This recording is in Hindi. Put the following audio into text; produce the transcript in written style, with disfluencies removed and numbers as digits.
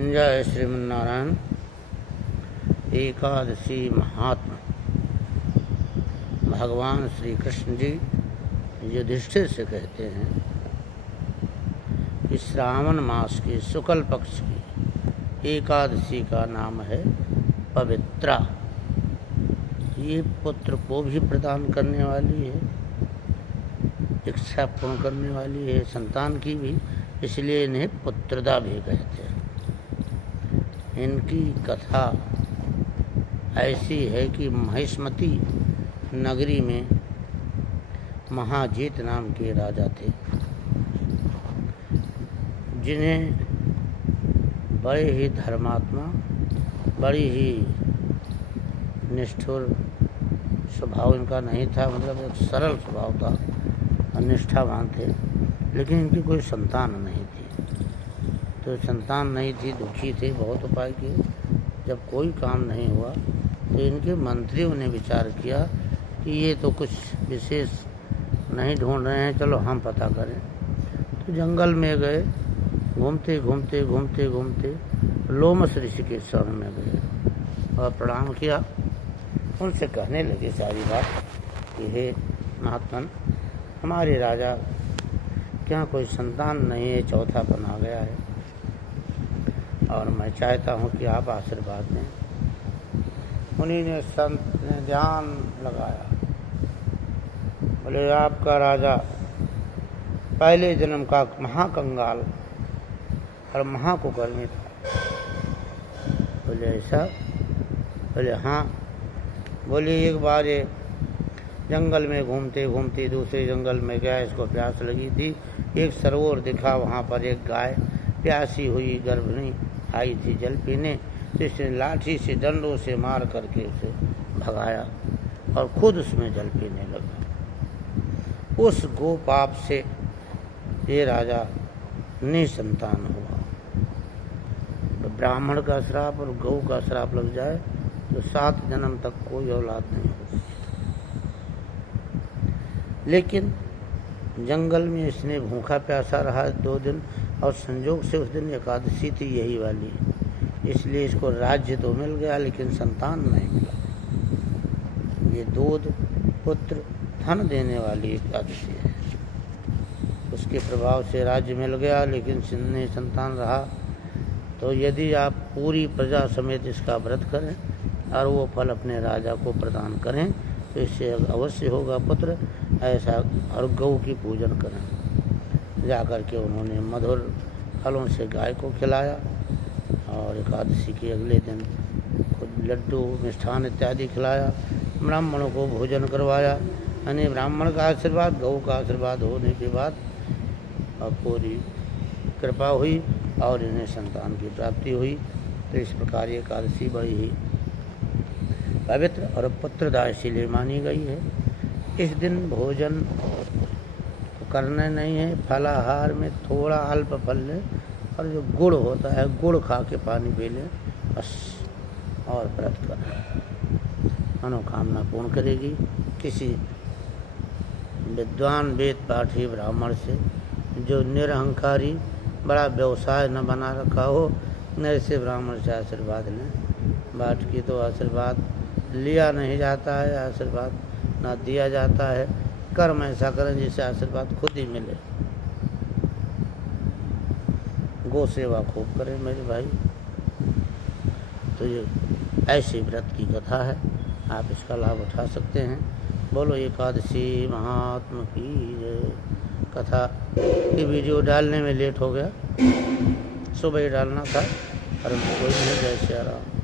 जय श्रीमन्नारायण। एकादशी महात्मा। भगवान श्री कृष्ण जी युधिष्ठिर से कहते हैं कि श्रावण मास के शुक्ल पक्ष की एकादशी का नाम है पवित्रा। ये पुत्र को भी प्रदान करने वाली है, इच्छा पूर्ण करने वाली है, संतान की भी, इसलिए इन्हें पुत्रदा भी कहते हैं। इनकी कथा ऐसी है कि महिष्मती नगरी में महाजीत नाम के राजा थे, जिन्हें बड़े ही धर्मात्मा, बड़ी ही निष्ठुर स्वभाव इनका नहीं था, मतलब एक सरल स्वभाव था, निष्ठावान थे, लेकिन इनकी कोई संतान नहीं थी। तो संतान नहीं थी, दुखी थे, बहुत उपाय किए, जब कोई काम नहीं हुआ तो इनके मंत्रियों ने विचार किया कि ये तो कुछ विशेष नहीं ढूंढ रहे हैं, चलो हम पता करें। तो जंगल में गए, घूमते घूमते घूमते घूमते लोमस ऋषि के शरण में गए और प्रणाम किया। उनसे कहने लगे सारी बात कि हे महात्मन, हमारे राजा क्या कोई संतान नहीं है, चौथापन आ गया है और मैं चाहता हूँ कि आप आशीर्वाद दें। उन्हीं ने संत ने ध्यान लगाया, बोले आपका राजा पहले जन्म का महाकंगाल और महाकुकर्मी था। बोले ऐसा? बोले हाँ। बोले एक बार ये जंगल में घूमते घूमते दूसरे जंगल में गया, इसको प्यास लगी थी, एक सरोवर दिखा, वहाँ पर एक गाय प्यासी हुई गर्भिणी आई थी जल पीने, तो इसने लाठी से डंडों से मार करके उसे भगाया और खुद उसमें जल पीने लगा। उस गोपाप से ये राजा निसंतान हुआ। तो ब्राह्मण का श्राप और गौ का श्राप लग जाए तो 7 जन्म तक कोई औलाद नहीं होती। लेकिन जंगल में इसने भूखा प्यासा रहा 2 दिन, और संजोग से उस दिन एकादशी थी यही वाली, इसलिए इसको राज्य तो मिल गया लेकिन संतान नहीं मिला। ये दूध पुत्र धन देने वाली एकादशी है। उसके प्रभाव से राज्य मिल गया लेकिन संतान रहा। तो यदि आप पूरी प्रजा समेत इसका व्रत करें और वो फल अपने राजा को प्रदान करें तो इससे अवश्य होगा पुत्र। ऐसा और गौ की पूजन करें। जाकर के उन्होंने मधुर फलों से गाय को खिलाया और एकादशी के अगले दिन खुद लड्डू मिष्ठान इत्यादि खिलाया। ब्राह्मणों को भोजन करवाया, यानी ब्राह्मण का आशीर्वाद, गौ का आशीर्वाद होने के बाद और पूरी कृपा हुई और इन्हें संतान की प्राप्ति हुई। तो इस प्रकार ये एकादशी बड़ी ही पवित्र और पुत्रदाय इसीलिए मानी गई है। इस दिन भोजन करना नहीं है, फलाहार में थोड़ा अल्प फल ले और जो गुड़ होता है गुड़ खा के पानी पी ले बस, और व्रत करें, मनोकामना पूर्ण करेगी। किसी विद्वान वेद पाठी ब्राह्मण से जो निरहंकारी, बड़ा व्यवसाय न बना रखा हो, न ऐसे ब्राह्मण से आशीर्वाद लें। बाट की तो आशीर्वाद लिया नहीं जाता है, आशीर्वाद ना दिया जाता है। कर्म ऐसा करें जिससे आशीर्वाद खुद ही मिले। गो सेवा खूब करें मेरे भाई। तो ये ऐसी व्रत की कथा है, आप इसका लाभ उठा सकते हैं। बोलो एकादशी महात्मा की कथा। की वीडियो डालने में लेट हो गया, सुबह ही डालना था, परंतु कोई नहीं। जय श्री राम।